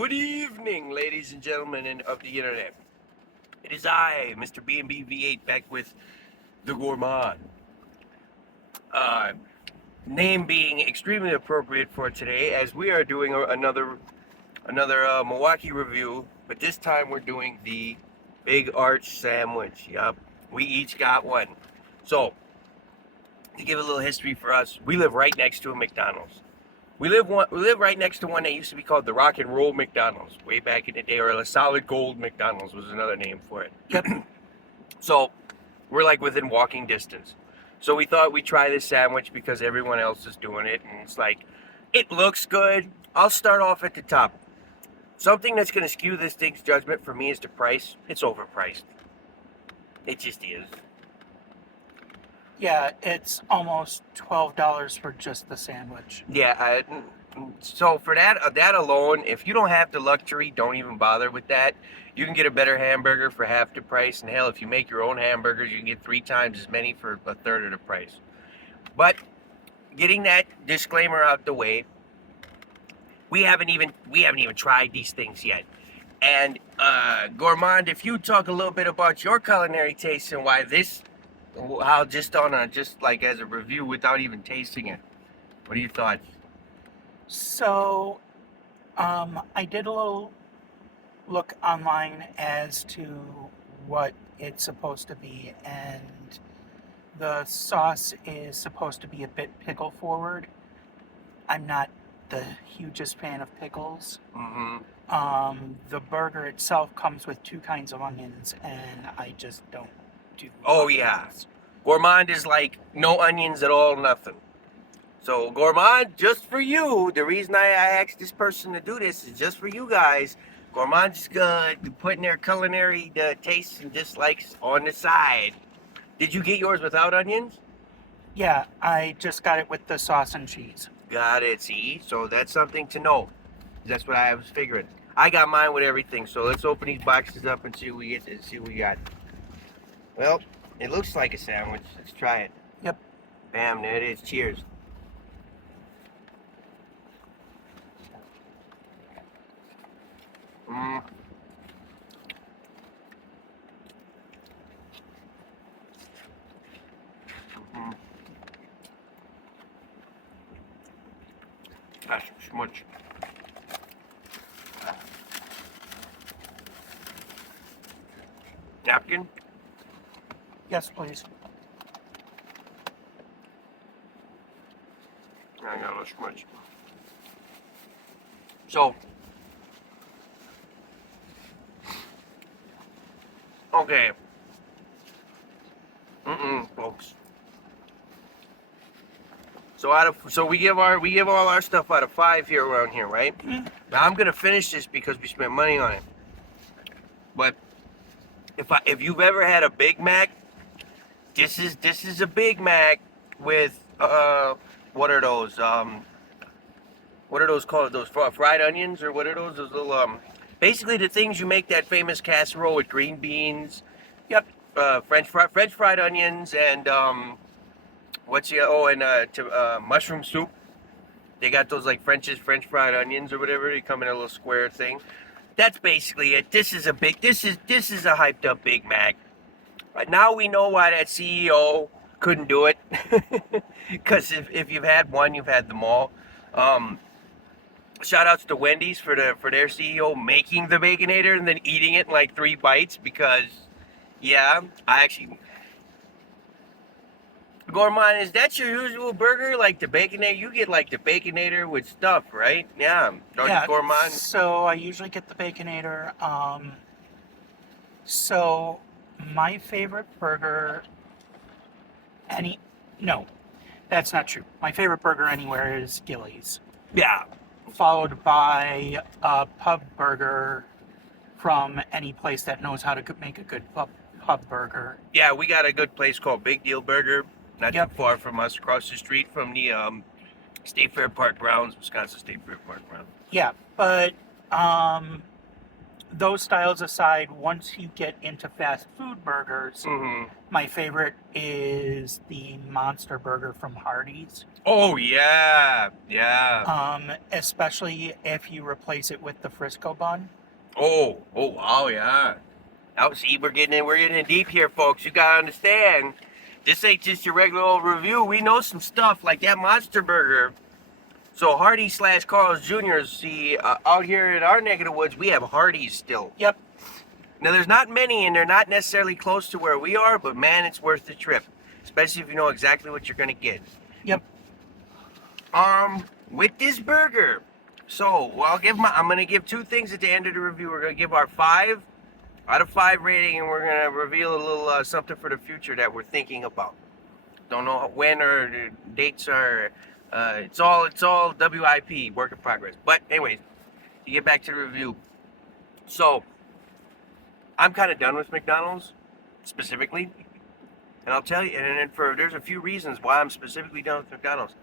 Good evening, ladies and gentlemen of the internet. It is I, Mr. B&B V8, back with the Gourmande. Name being extremely appropriate for today, as we are doing another Milwaukee review, but this time we're doing the Big Arch sandwich. Yup, we each got one. So, to give a little history for us, we live right next to a McDonald's. We live right next to one that used to be called the Rock and Roll McDonald's way back in the day, or the Solid Gold McDonald's was another name for it. Yep. So we're like within walking distance. So we thought we'd try this sandwich because everyone else is doing it, and it's like, it looks good. I'll start off at the top. Something that's going to skew this thing's judgment for me is the price. It's overpriced. It just is. Yeah, it's almost $12 for just the sandwich. Yeah, so for that alone, if you don't have the luxury, don't even bother with that. You can get a better hamburger for half the price, and hell, if you make your own hamburgers, you can get 3 times as many for a third of the price. But getting that disclaimer out the way, we haven't even tried these things yet. And Gourmande, if you talk a little bit about your culinary taste and why this, how just like as a review without even tasting it, what are your thoughts? So, I did a little look online as to what it's supposed to be, and the sauce is supposed to be a bit pickle forward. I'm not the hugest fan of pickles. The burger itself comes with 2 kinds of onions, and I just don't do. Oh yeah, Gourmande is like no onions at all, nothing. So Gourmande, just for you, the reason I asked this person to do this is just for you guys. Gourmande's good, putting their culinary tastes and dislikes on the side. Did you get yours without onions? Yeah, I just got it with the sauce and cheese. Got it, see? So that's something to know. That's what I was figuring. I got mine with everything, so let's open these boxes up and see what we get. See what we got. Well, it looks like a sandwich. Let's try it. Yep. Bam, there it is. Cheers. That's too much. Napkin? Yes, please. I got no much. So, okay. Folks. So we give all our stuff out of 5 here around here, right? Mm-hmm. Now I'm gonna finish this because we spent money on it. But if you've ever had a Big Mac, this is a Big Mac with what are those called? Those fried onions, or what are those? Those little basically the things you make that famous casserole with green beans. Yep. French fried onions and mushroom soup. They got those like French fried onions or whatever. They come in a little square thing. That's basically it. This is a hyped up Big Mac. Right now we know why that CEO couldn't do it. Because if you've had one, you've had them all. Shout outs to Wendy's for their CEO making the Baconator and then eating it in like 3 bites, because yeah, Gourmande, is that your usual burger? Like the Baconator? You get like the Baconator with stuff, right? Yeah. Yeah, Gourmande? so I usually get the Baconator. So my favorite burger, no, that's not true. My favorite burger anywhere is Gillies. Yeah. Followed by a pub burger from any place that knows how to make a good pub burger. Yeah, we got a good place called Big Deal Burger, not Yep. too far from us, across the street from the State Fair Park Grounds, Wisconsin State Fair Park Grounds. Yeah, but those styles aside, once you get into fast food burgers, my favorite is the Monster Burger from Hardee's. Oh yeah, yeah. Especially if you replace it with the Frisco bun. Oh wow, yeah. Now see, we're getting in deep here, folks. You gotta understand, this ain't just your regular old review. We know some stuff like that Monster Burger. So Hardee's / Carl's Jr. See, out here in our neck of the woods, we have Hardee's still. Yep. Now there's not many, and they're not necessarily close to where we are, but man, it's worth the trip, especially if you know exactly what you're gonna get. Yep. With this burger, so well, I'm gonna give 2 things at the end of the review. We're gonna give our 5 out of 5 rating, and we're gonna reveal a little something for the future that we're thinking about. Don't know when or the dates are. It's all WIP, work in progress. But anyways, to get back to the review. So I'm kind of done with McDonald's specifically, and I'll tell you. And there's a few reasons why I'm specifically done with McDonald's.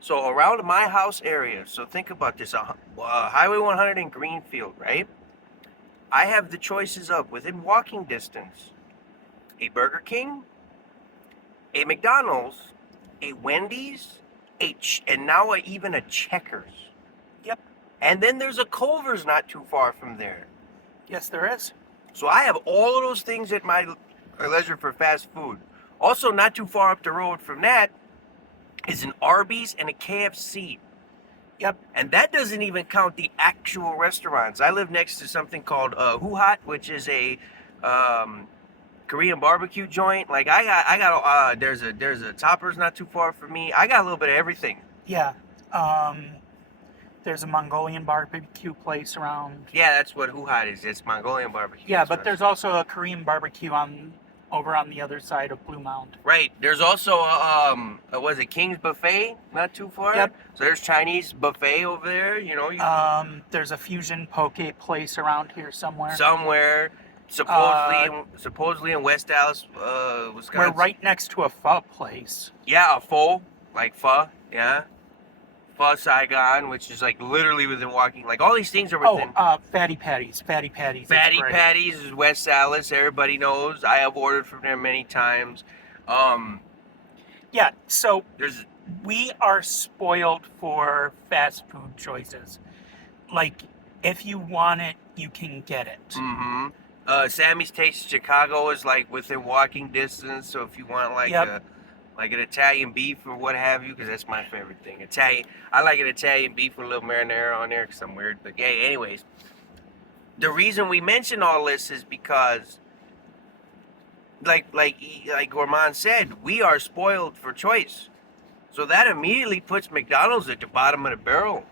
So around my house area. So think about this: Highway 100 in Greenfield, right? I have the choices of, within walking distance, a Burger King, a McDonald's, a Wendy's, and now even a Checkers. Yep. And then there's a Culver's not too far from there. Yes, there is. So I have all of those things at my leisure for fast food. Also, not too far up the road from that is an Arby's and a KFC. Yep. And that doesn't even count the actual restaurants. I live next to something called Hoo Hot, which is a Korean barbecue joint. Like I got there's a Toppers not too far from me. I got a little bit of everything. Yeah. There's a Mongolian barbecue place around. Yeah, that's what Hoo Hot is. It's Mongolian barbecue. Yeah, but there's also a Korean barbecue over on the other side of Blue Mound. Right. There's also was it King's Buffet not too far? Yep. So there's Chinese buffet over there. You know. There's a fusion poke place around here somewhere. Supposedly in West Dallas, Wisconsin. We're right next to a pho place. Yeah, a pho, like pho, yeah. Pho Saigon, which is like literally within walking, like all these things are within. Fatty Patties. Fatty Patties. Fatty Patties is West Dallas. Everybody knows. I have ordered from there many times. Yeah, so we are spoiled for fast food choices. Like, if you want it, you can get it. Mm-hmm. Sammy's Taste Chicago is like within walking distance. So if you want like an Italian beef or what have you, because that's my favorite thing. I like an Italian beef with a little marinara on there because I'm weird. But yeah, anyways, the reason we mention all this is because, like Gourmande said, we are spoiled for choice. So that immediately puts McDonald's at the bottom of the barrel,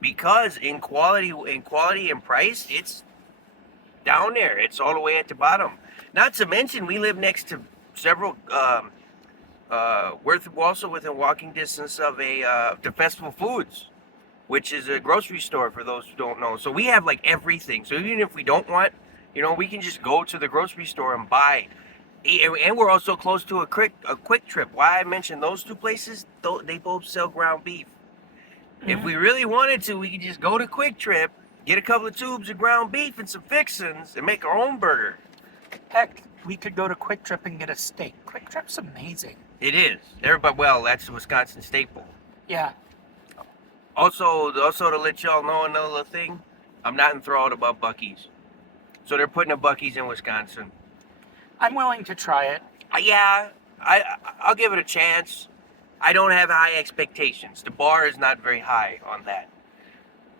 because in quality and price, it's down there. It's all the way at the bottom. Not to mention, we live next to several. We're also within walking distance of the Festival Foods, which is a grocery store for those who don't know. So we have like everything. So even if we don't want, we can just go to the grocery store and buy. And we're also close to a Quick Trip. Why I mentioned those 2 places? They both sell ground beef. Mm-hmm. If we really wanted to, we could just go to Quick Trip, get a couple of tubes of ground beef and some fixins, and make our own burger. Heck, we could go to Quick Trip and get a steak. Quick Trip's amazing. It is. Everybody, well, that's a Wisconsin staple. Yeah. Also to let y'all know another little thing, I'm not enthralled about Buc-ee's. So they're putting a Buc-ee's in Wisconsin. I'm willing to try it. Yeah, I'll give it a chance. I don't have high expectations. The bar is not very high on that.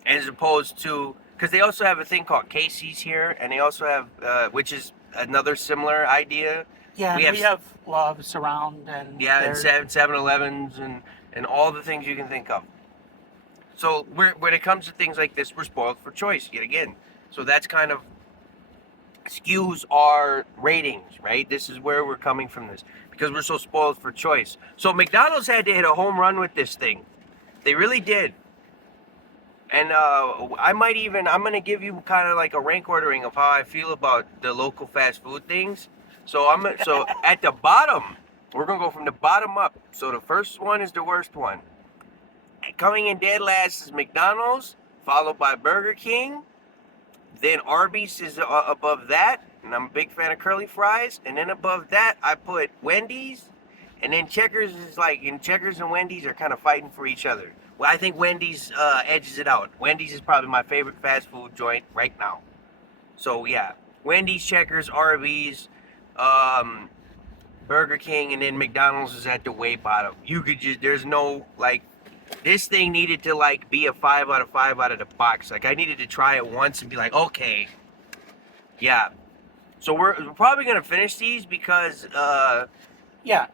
As opposed to, because they also have a thing called Casey's here, and they also have, which is another similar idea. Yeah, we have Loves around, and and 7-Elevens and all the things you can think of. So when it comes to things like this, we're spoiled for choice yet again. So that's kind of skews our ratings, right? This is where we're coming from this, because we're so spoiled for choice. So McDonald's had to hit a home run with this thing. They really did. And I'm going to give you kind of like a rank ordering of how I feel about the local fast food things. So at the bottom, we're going to go from the bottom up. So the first one is the worst one. Coming in dead last is McDonald's, followed by Burger King, Then Arby's is above that, and I'm a big fan of curly fries. And then above that, I put Wendy's, and then Checkers is like, and Checkers and Wendy's are kind of fighting for each other. Well, I think Wendy's edges it out. Wendy's is probably my favorite fast food joint right now. So yeah, Wendy's, Checkers, Arby's, Burger King, and then McDonald's is at the way bottom. You could just, there's no, like, this thing needed to, like, be a 5 out of 5 out of the box. Like, I needed to try it once and be like, okay, yeah. So we're probably going to finish these because Yeah.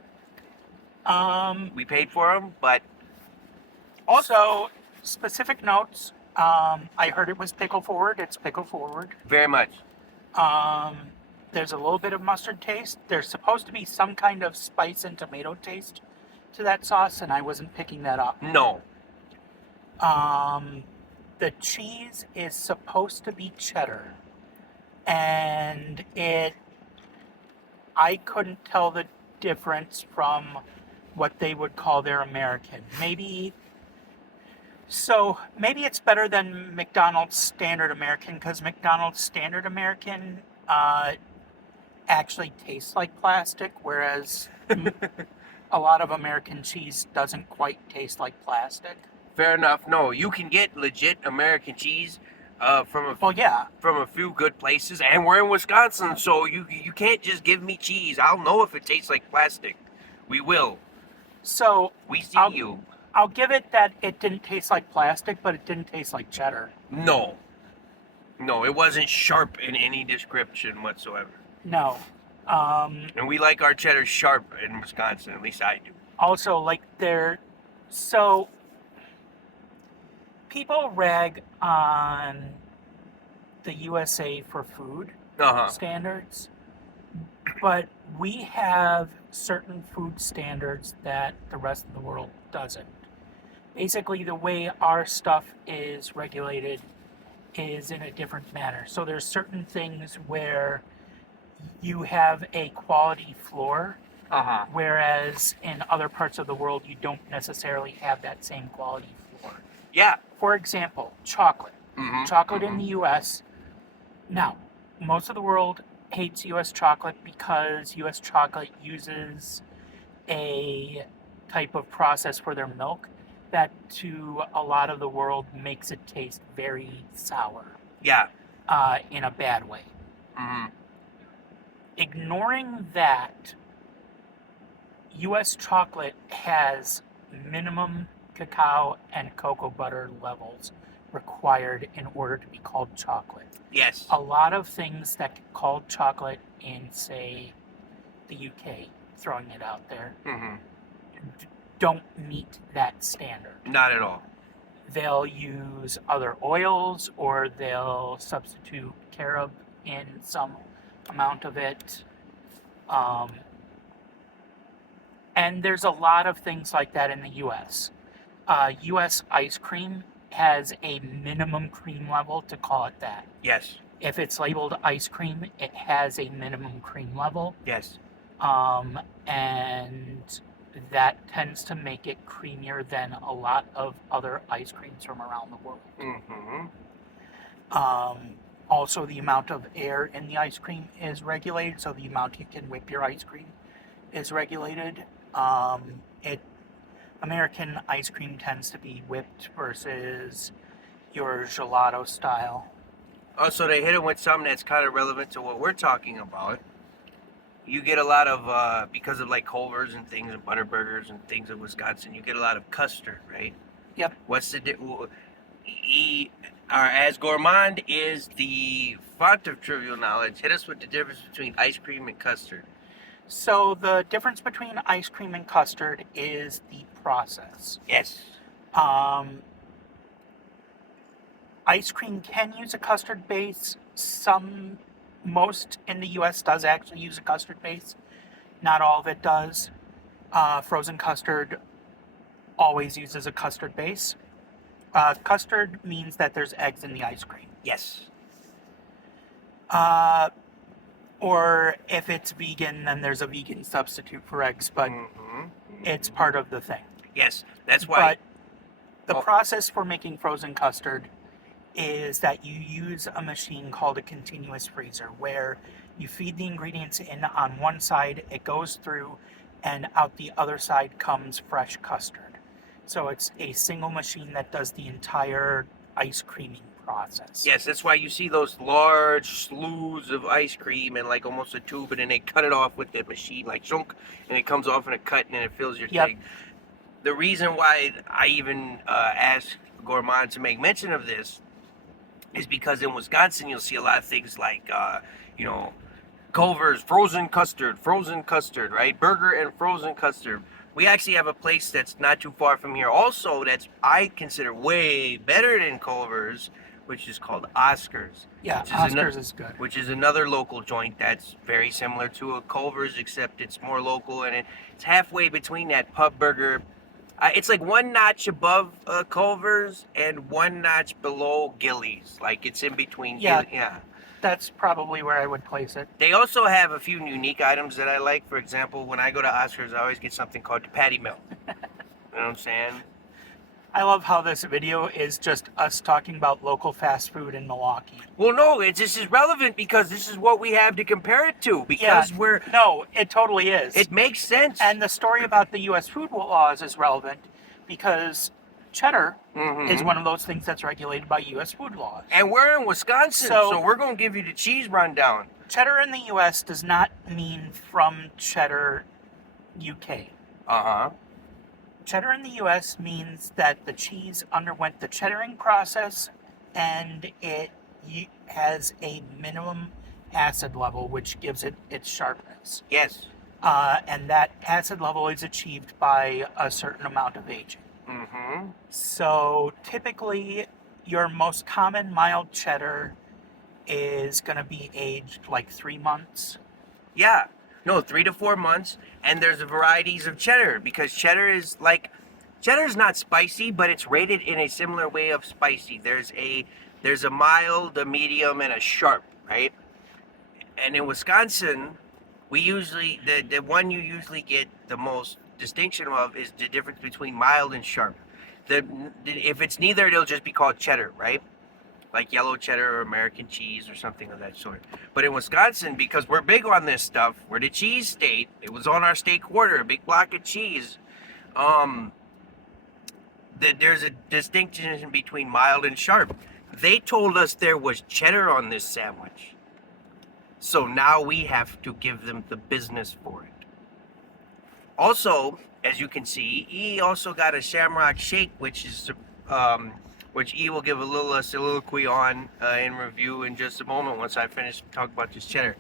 we paid for them, but Also, specific notes. I heard it was pickle forward. It's pickle forward. very much. There's a little bit of mustard taste. There's supposed to be some kind of spice and tomato taste to that sauce, and I wasn't picking that up. No. The cheese is supposed to be cheddar, and I couldn't tell the difference from what they would call their American. Maybe it's better than McDonald's Standard American, because McDonald's Standard American actually tastes like plastic, whereas a lot of American cheese doesn't quite taste like plastic. Fair enough. No, you can get legit American cheese from a few good places, and we're in Wisconsin, so you can't just give me cheese. I'll know if it tastes like plastic. We will. So We see you. I'll give it that it didn't taste like plastic, but it didn't taste like cheddar. No, it wasn't sharp in any description whatsoever. No. And we like our cheddar sharp in Wisconsin, at least I do. Also, like so people rag on the USA for food standards, but we have certain food standards that the rest of the world doesn't. Basically, the way our stuff is regulated is in a different manner. So there's certain things where you have a quality floor, whereas in other parts of the world you don't necessarily have that same quality floor. Yeah. For example, chocolate. Chocolate in Mhm. the US. Now, most of the world hates US chocolate because US chocolate uses a type of process for their milk that to a lot of the world makes it taste very sour. Yeah. In a bad way. hmm Ignoring that, US chocolate has minimum cacao and cocoa butter levels required in order to be called chocolate. Yes. A lot of things that get called chocolate in, say, the UK, throwing it out there, don't meet that standard. Not at all. They'll use other oils, or they'll substitute carob in some amount of it. And there's a lot of things like that in the US. US ice cream has a minimum cream level, to call it that. Yes. If it's labeled ice cream, it has a minimum cream level. Yes. And that tends to make it creamier than a lot of other ice creams from around the world. Also, the amount of air in the ice cream is regulated, so the amount you can whip your ice cream is regulated. American ice cream tends to be whipped versus your gelato style. Oh, so they hit it with something that's kind of relevant to what we're talking about. You get a lot of, because of like Culver's and things and Butterburgers and things in Wisconsin, you get a lot of custard, right? Yep. What's the as Gourmande is the font of trivial knowledge, hit us with the difference between ice cream and custard. So the difference between ice cream and custard is the process. Yes. Ice cream can use a custard base. Most in the US does actually use a custard base. Not all of it does. Frozen custard always uses a custard base. Custard means that there's eggs in the ice cream. Yes. Or if it's vegan, then there's a vegan substitute for eggs, but it's part of the thing. Yes, that's why. But the process for making frozen custard is that you use a machine called a continuous freezer where you feed the ingredients in on one side, it goes through, and out the other side comes fresh custard. So it's a single machine that does the entire ice creaming process. Yes, that's why you see those large slews of ice cream and like almost a tube, and then they cut it off with the machine, like chunk, and it comes off in a cut, and then it fills your Yep. thing. The reason why I even asked Gourmande to make mention of this is because in Wisconsin you'll see a lot of things like, you know, Culver's frozen custard, right? Burger and frozen custard. We actually have a place that's not too far from here also that's I consider way better than Culver's, which is called Oscar's. Yeah, Oscar's is good. Which is another local joint that's very similar to a Culver's, except it's more local, and it's halfway between that pub burger. It's like one notch above Culver's and one notch below Gillies. Like it's in between. Yeah. Yeah. That's probably where I would place it. They also have a few unique items that I like. For example, when I go to Oscar's, I always get something called the patty melt. You know what I'm saying? I love how this video is just us talking about local fast food in Milwaukee. Well, no, this is relevant because this is what we have to compare it to. Because No, it totally is. It makes sense. And the story about the U.S. food laws is relevant because cheddar is one of those things that's regulated by U.S. food laws. And we're in Wisconsin, so we're going to give you the cheese rundown. Cheddar in the U.S. does not mean from cheddar, UK. Uh-huh. Cheddar in the U.S. means that the cheese underwent the cheddaring process and it has a minimum acid level, which gives it its sharpness. Yes. And that acid level is achieved by a certain amount of aging. Mm-hmm. So typically, your most common mild cheddar is going to be aged like 3 months. Yeah. No, 3 to 4 months. And there's varieties of cheddar because cheddar's not spicy, but it's rated in a similar way of spicy. There's a mild, a medium, and a sharp, right? And in Wisconsin, we usually the one you usually get the most distinction of is the difference between mild and sharp. If it's neither, it'll just be called cheddar, right? Like yellow cheddar or American cheese or something of that sort. But in Wisconsin, because we're big on this stuff, we're the cheese state. It was on our state quarter, a big block of cheese. There's a distinction between mild and sharp. They told us there was cheddar on this sandwich. So now we have to give them the business for it. Also, as you can see, E also got a Shamrock Shake, which E will give a little soliloquy on in review in just a moment once I finish talking about this cheddar.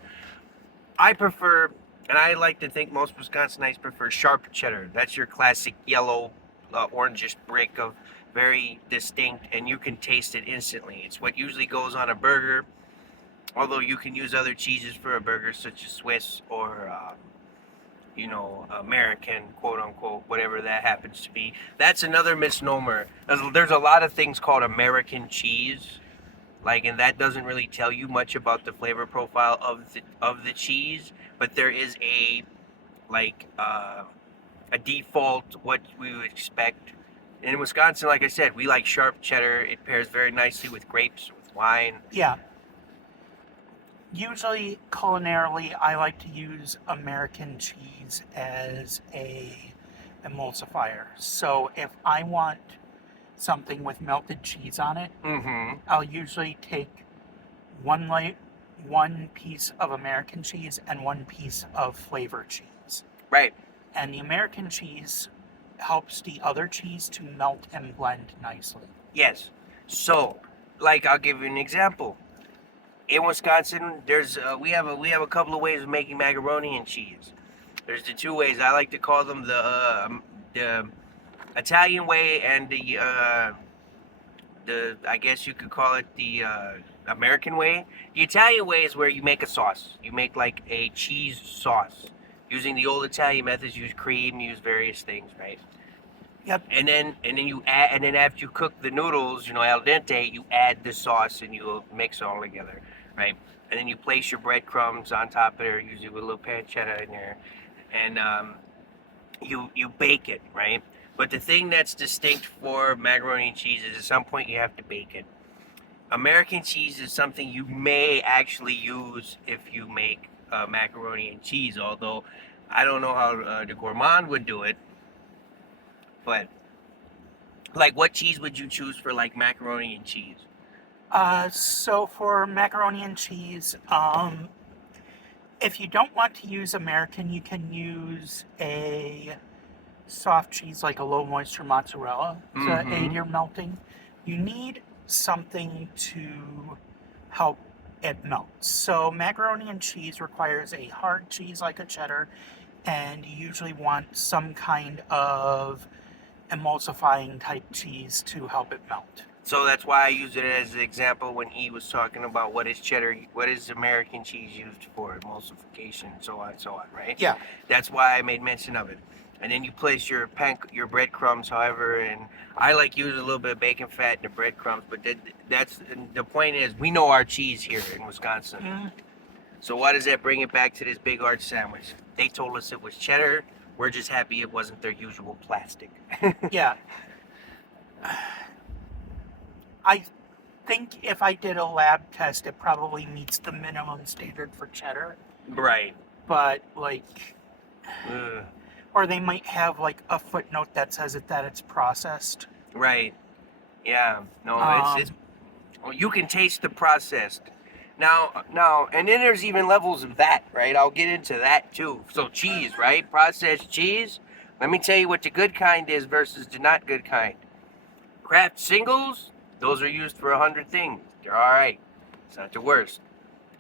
I prefer, and I like to think most Wisconsinites prefer sharp cheddar. That's your classic yellow, orangish brick of very distinct, and you can taste it instantly. It's what usually goes on a burger, although you can use other cheeses for a burger, such as Swiss or American, quote unquote, whatever that happens to be. That's another misnomer. There's a lot of things called American cheese, and that doesn't really tell you much about the flavor profile of the cheese, but there is a default what we would expect. In Wisconsin, like I said, we like sharp cheddar. It pairs very nicely with grapes, with wine. Yeah. Usually, culinarily, I like to use American cheese as a emulsifier. So if I want something with melted cheese on it, I'll usually take one piece of American cheese and one piece of flavor cheese. Right. And the American cheese helps the other cheese to melt and blend nicely. Yes. So, I'll give you an example. In Wisconsin, we have a couple of ways of making macaroni and cheese. There's the two ways. I like to call them the Italian way and the I guess you could call it the American way. The Italian way is where you make a sauce. You make like a cheese sauce. Using the old Italian methods, use cream, use various things, right? Yep. And then you add, and then after you cook the noodles, al dente, you add the sauce and you mix it all together, right? And then you place your breadcrumbs on top of it, usually with a little pancetta in there, and you bake it, right? But the thing that's distinct for macaroni and cheese is at some point you have to bake it. American cheese is something you may actually use if you make macaroni and cheese. Although I don't know how the Gourmande would do it, but like, what cheese would you choose for like macaroni and cheese? So for macaroni and cheese, if you don't want to use American, you can use a soft cheese like a low moisture mozzarella to aid your melting. You need something to help it melt. So macaroni and cheese requires a hard cheese like a cheddar, and you usually want some kind of emulsifying type cheese to help it melt. So that's why I use it as an example when he was talking about what is American cheese used for, emulsification, so on, right? Yeah. That's why I made mention of it. And then you place your breadcrumbs, however, and I like using a little bit of bacon fat in the breadcrumbs, but that's the point is we know our cheese here in Wisconsin. Mm. So why does that bring it back to this Big Arch sandwich? They told us it was cheddar. We're just happy it wasn't their usual plastic. Yeah. I think if I did a lab test, it probably meets the minimum standard for cheddar. Right. But like, Ugh. or they might have like a footnote that says that it's processed. Right. Yeah. No, it's well, you can taste the processed. Now, and then there's even levels of that, right? I'll get into that too. So cheese, right? Processed cheese. Let me tell you what the good kind is versus the not good kind. Kraft singles, those are used for 100 things. They're all right. It's not the worst.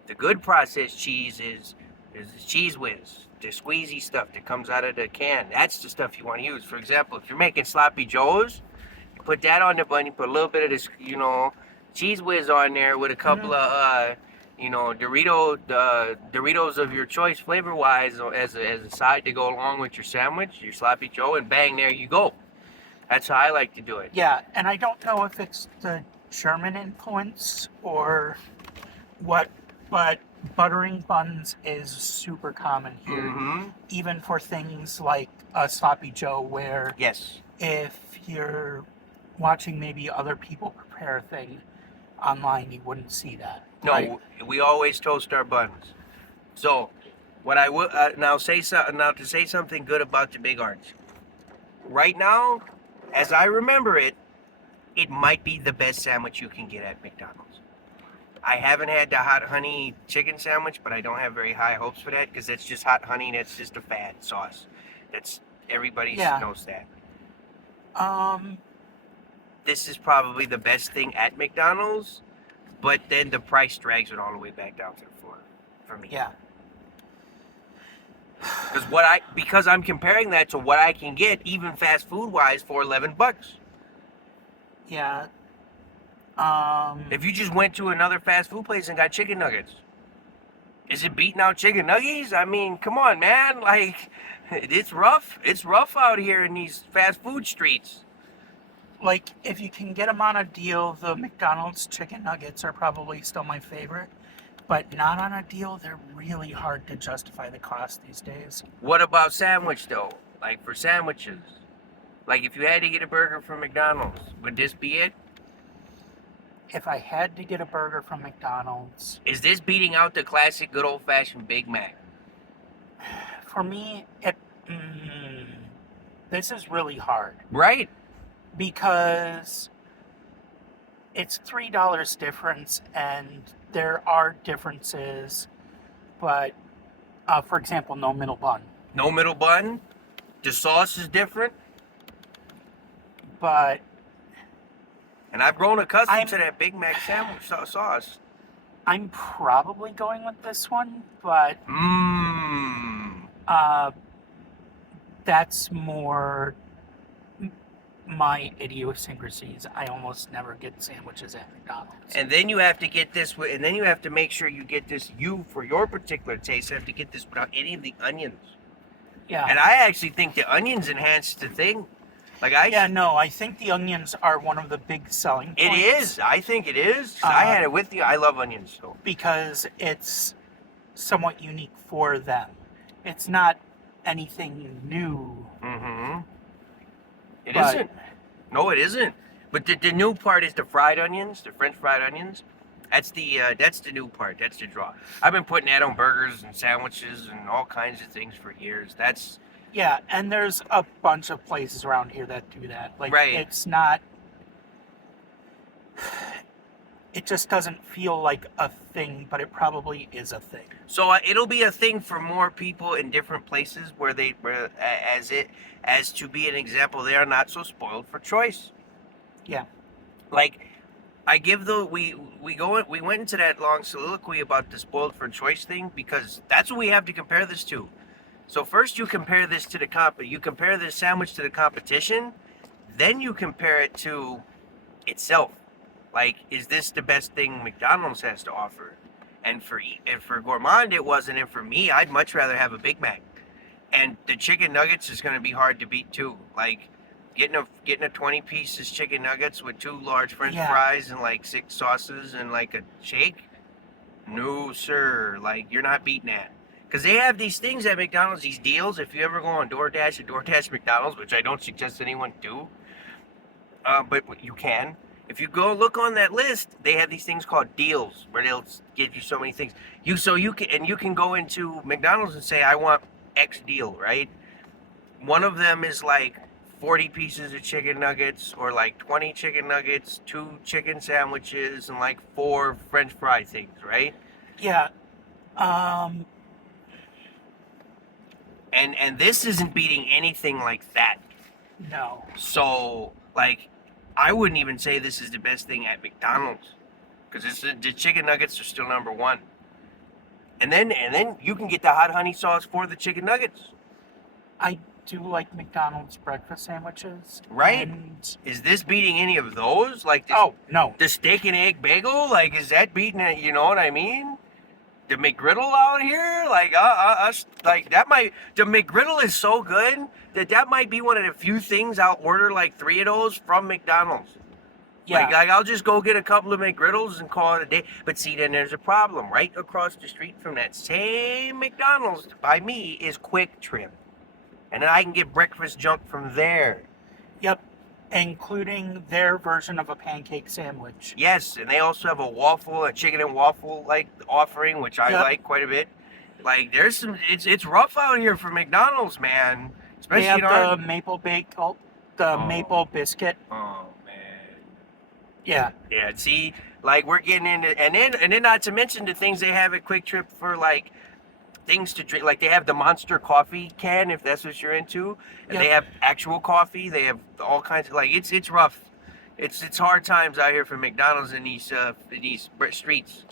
The good processed cheese is the Cheese Whiz, the squeezy stuff that comes out of the can. That's the stuff you want to use. For example, if you're making sloppy joes, you put that on the bun. You put a little bit of this, Cheese Whiz on there with a couple of, Doritos of your choice flavor-wise as a side to go along with your sandwich, your sloppy joe, and bang, there you go. That's how I like to do it. Yeah, and I don't know if it's the German influence or what, but buttering buns is super common here. Even for things like a sloppy joe, where Yes. if you're watching maybe other people prepare a thing online, you wouldn't see that. No, right? we always toast our buns. So, what I will now to say something good about the Big Arch. Right now, as I remember it, it might be the best sandwich you can get at McDonald's. I haven't had the hot honey chicken sandwich, but I don't have very high hopes for that because that's just hot honey and that's just a fad sauce. That's everybody knows that. This is probably the best thing at McDonald's, but then the price drags it all the way back down to the floor for me. Yeah. Because I'm comparing that to what I can get even fast food wise for $11. Yeah. If you just went to another fast food place and got chicken nuggets, is it beating out chicken nuggets? I mean, come on, man. Like, it's rough. It's rough out here in these fast food streets. Like, if you can get them on a deal, the McDonald's chicken nuggets are probably still my favorite. But not on a deal, they're really hard to justify the cost these days. What about sandwich, though? Like, for sandwiches? Like, if you had to get a burger from McDonald's, would this be it? If I had to get a burger from McDonald's... Is this beating out the classic good old-fashioned Big Mac? For me, this is really hard. Right. Because it's $3 difference, and there are differences, but, for example, no middle bun. No middle bun? The sauce is different? But... And I've grown accustomed to that Big Mac sandwich sauce. I'm probably going with this one, but... That's more my idiosyncrasies. I almost never get sandwiches at McDonald's. And then you have to get this, and then you have to make sure you get this, for your particular taste, have to get this without any of the onions. Yeah. And I actually think the onions enhance the thing. I think the onions are one of the big selling points. It is. I think it is. I had it with you. I love onions. So. Because it's somewhat unique for them. It's not anything new. It isn't. No, it isn't. But the new part is the fried onions, the French fried onions. That's the new part. That's the draw. I've been putting that on burgers and sandwiches and all kinds of things for years. That's Yeah, and there's a bunch of places around here that do that. Like, right. it's not. It just doesn't feel like a thing, but it probably is a thing. So it'll be a thing for more people in different places as to be an example, they are not so spoiled for choice. Yeah. Like I give the we went into that long soliloquy about the spoiled for choice thing because that's what we have to compare this to. So first you compare this to you compare this sandwich to the competition, then you compare it to itself. Like, is this the best thing McDonald's has to offer? And for Gourmande it wasn't, and for me, I'd much rather have a Big Mac. And the chicken nuggets is going to be hard to beat too. Like getting a 20 pieces chicken nuggets with 2 large French fries and like 6 sauces and like a shake. No sir, like you're not beating that. Because they have these things at McDonald's, these deals. If you ever go on DoorDash McDonald's, which I don't suggest anyone do, but you can. If you go look on that list, they have these things called deals where they'll give you so many things. You can go into McDonald's and say I want X deal, right? One of them is like 40 pieces of chicken nuggets or like 20 chicken nuggets, 2 chicken sandwiches, and like 4 French fry things, right? Yeah. And this isn't beating anything like that. No. So like I wouldn't even say this is the best thing at McDonald's because the chicken nuggets are still number 1. And then you can get the hot honey sauce for the chicken nuggets. I do like McDonald's breakfast sandwiches. Right? And is this beating any of those? Like this, oh no, the steak and egg bagel? Like is that beating it? You know what I mean? The McGriddle out here, like like that might. The McGriddle is so good that might be one of the few things I'll order like 3 of those from McDonald's. yeah, Like I'll just go get a couple of McGriddles and call it a day. But see, then there's a problem. Right across the street from that same McDonald's by me is Quick Trip, and then I can get breakfast junk from there. yep, including their version of a pancake sandwich. Yes, and they also have a chicken and waffle like offering, which I like quite a bit. Like there's some, it's rough out here for McDonald's, man. Especially they have the maple maple biscuit. Oh man. Yeah. Yeah. See, like we're getting into, and then not to mention the things they have at Quick Trip for like things to drink. Like they have the Monster coffee can, if that's what you're into, and they have actual coffee. They have all kinds of like it's rough. It's hard times out here for McDonald's in these streets.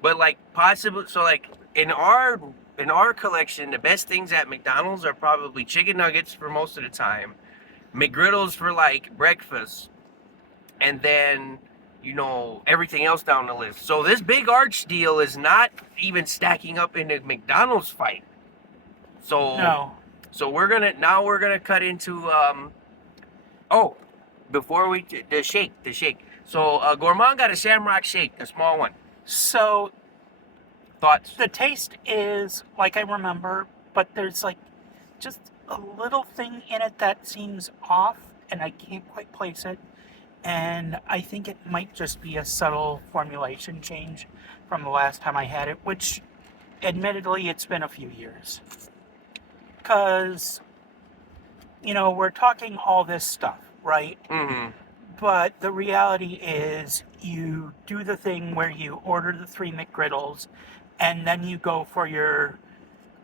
But like possible, so like in our collection, the best things at McDonald's are probably chicken nuggets for most of the time, McGriddles for like breakfast, and then everything else down the list. So this big arch deal is not even stacking up in the McDonald's fight. So No. So we're gonna cut into before the shake. So Gourmande got a Shamrock shake, a small one. So Thoughts? the taste is like I remember, but there's like just a little thing in it that seems off, and I can't quite place it. And I think it might just be a subtle formulation change from the last time I had it, which admittedly it's been a few years. Because, we're talking all this stuff, right? Mm-hmm. But the reality is you do the thing where you order the 3 McGriddles and then you go for your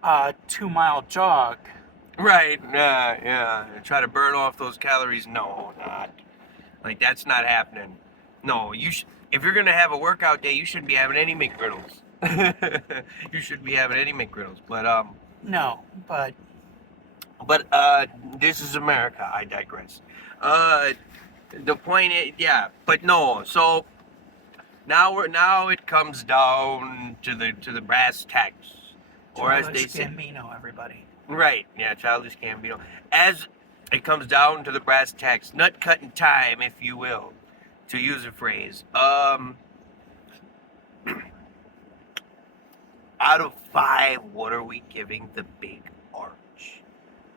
2-mile jog. Right. Yeah. Try to burn off those calories. No, not. Like that's not happening. No, if you're gonna have a workout day, you shouldn't be having any McGriddles. You shouldn't be having any McGriddles. But No, but this is America. I digress. The point is, yeah, but no. So now it comes down to the brass tacks, or as they say, Gambino, everybody. right? Yeah, Childish Gambino. As it comes down to the brass tacks, nut cutting time, if you will, to use a phrase. Out of 5, what are we giving the big arch?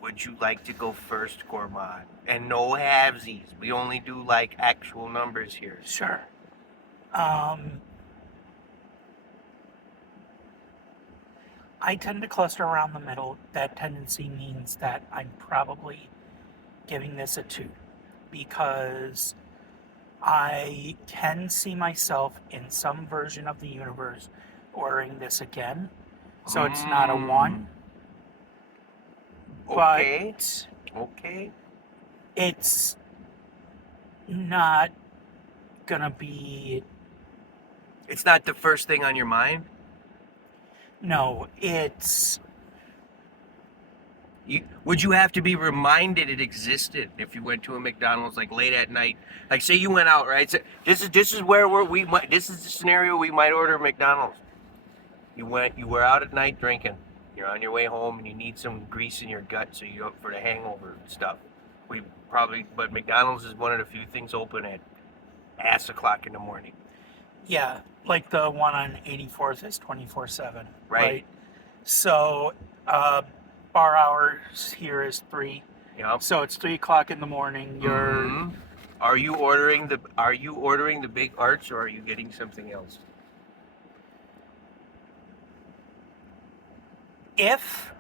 would you like to go first, Gourmande? And no halvesies. We only do like actual numbers here. Sure. I tend to cluster around the middle. That tendency means that I'm probably giving this a 2 because I can see myself in some version of the universe ordering this again. So it's not a 1. Okay. But Okay. it's not gonna be. It's not the first thing on your mind? No, it's. Would you have to be reminded it existed if you went to a McDonald's like late at night? Like say you went out, right? So this is where this is the scenario we might order McDonald's. You were out at night drinking. You're on your way home and you need some grease in your gut so you don't for the hangover and stuff. But McDonald's is one of the few things open at ass o'clock in the morning. Yeah, like the one on 84th is 24/7. Right. So, bar hours here is 3. Yep. So it's 3 o'clock in the morning. You're. Mhm. Are you ordering the big arch or are you getting something else? If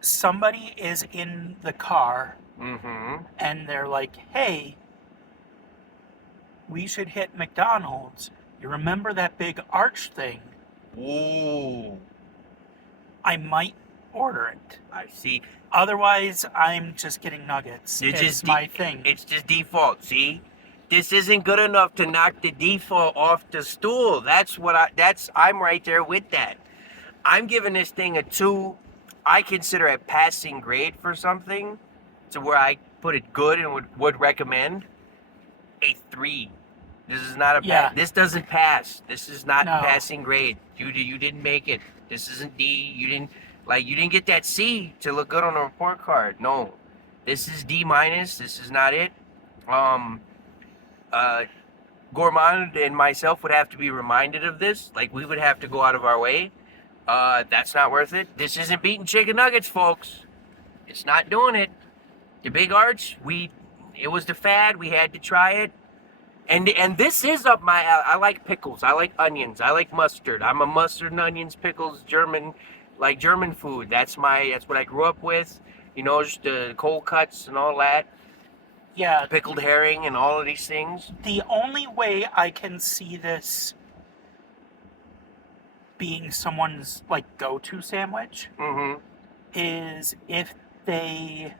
somebody is in the car Mm-hmm. and they're like, hey, we should hit McDonald's. You remember that big arch thing? Ooh. I might order it. I see. Otherwise, I'm just getting nuggets. It's my thing. It's just default. See, this isn't good enough to knock the default off the stool. I'm right there with that. I'm giving this thing a 2. I consider a passing grade for something, to where I put it good and would recommend a 3. This is not a this doesn't pass. This is not passing grade. You didn't make it. This isn't D. You didn't get that C to look good on a report card. No. This is D-. This is not it. Gourmande and myself would have to be reminded of this. Like we would have to go out of our way. That's not worth it. This isn't beating chicken nuggets, folks. It's not doing it. The big arch, it was the fad. We had to try it. And this is up my alley. I like pickles. I like onions. I like mustard. I'm a mustard and onions, pickles, German food. That's what I grew up with. You know, just the cold cuts and all that. Yeah. Pickled herring and all of these things. The only way I can see this being someone's like go-to sandwich is if they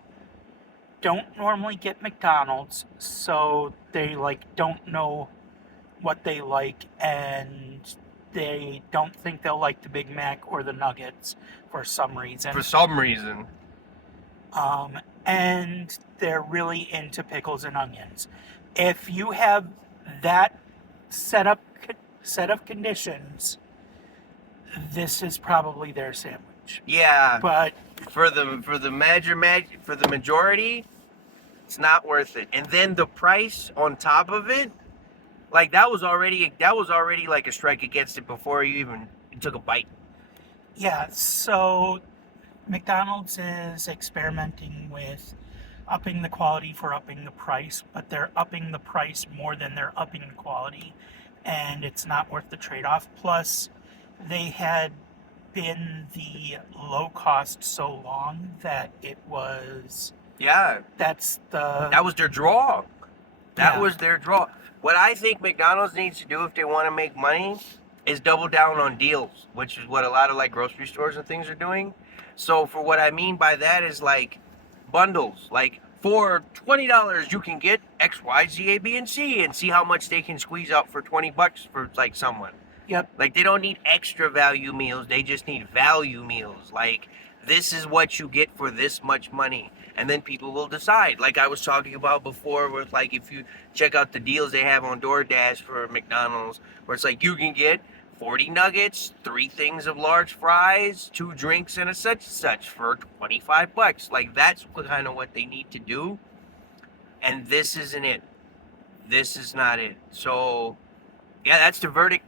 don't normally get McDonald's, so they don't know what they like, and they don't think they'll like the Big Mac or the nuggets for some reason. And they're really into pickles and onions. If you have that set of conditions, this is probably their sandwich. Yeah. But for the majority, it's not worth it. And then the price on top of it, like that was already like a strike against it before you even took a bite. Yeah, so McDonald's is experimenting with upping the quality for upping the price, but they're upping the price more than they're upping the quality, and it's not worth the trade-off. Plus, they had been the low cost so long that it was... Yeah. That was their draw. That was their draw. What I think McDonald's needs to do if they want to make money is double down on deals, which is what a lot of like grocery stores and things are doing. So for what I mean by that is like bundles. Like for $20 you can get X, Y, Z, A, B, and C, and see how much they can squeeze out for $20 for like someone. Yep. Like they don't need extra value meals, they just need value meals. Like this is what you get for this much money. And then people will decide. Like I was talking about before with like if you check out the deals they have on DoorDash for McDonald's, where it's like you can get 40 nuggets, 3 things of large fries, 2 drinks, and a such and such for $25. Like that's kind of what they need to do. And this isn't it. This is not it. So yeah, that's the verdict.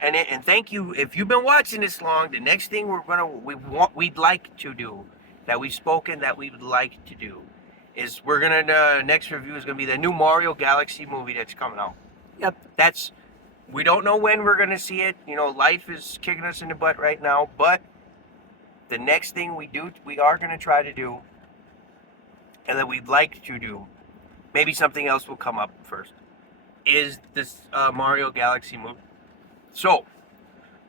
And thank you if you've been watching this long. The next thing we'd like to do that we've spoken that we would like to do is we're gonna next review is gonna be the new Mario Galaxy movie that's coming out. Yep. We don't know when we're gonna see it. You know, life is kicking us in the butt right now, but the next thing we are gonna try to do, and that we'd like to do, maybe something else will come up first, is this Mario Galaxy movie. So,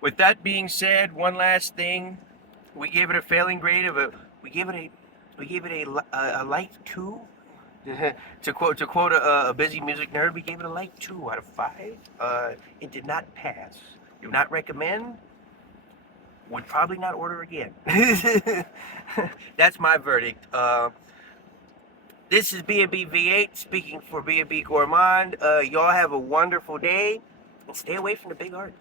with that being said, one last thing, we gave it a failing grade of a light 2. to quote a busy music nerd, we gave it a light 2 out of 5. It did not pass. Do not recommend. Would probably not order again. That's my verdict. This is B&B V8 speaking for B&B Gourmande. Y'all have a wonderful day and stay away from the big arts.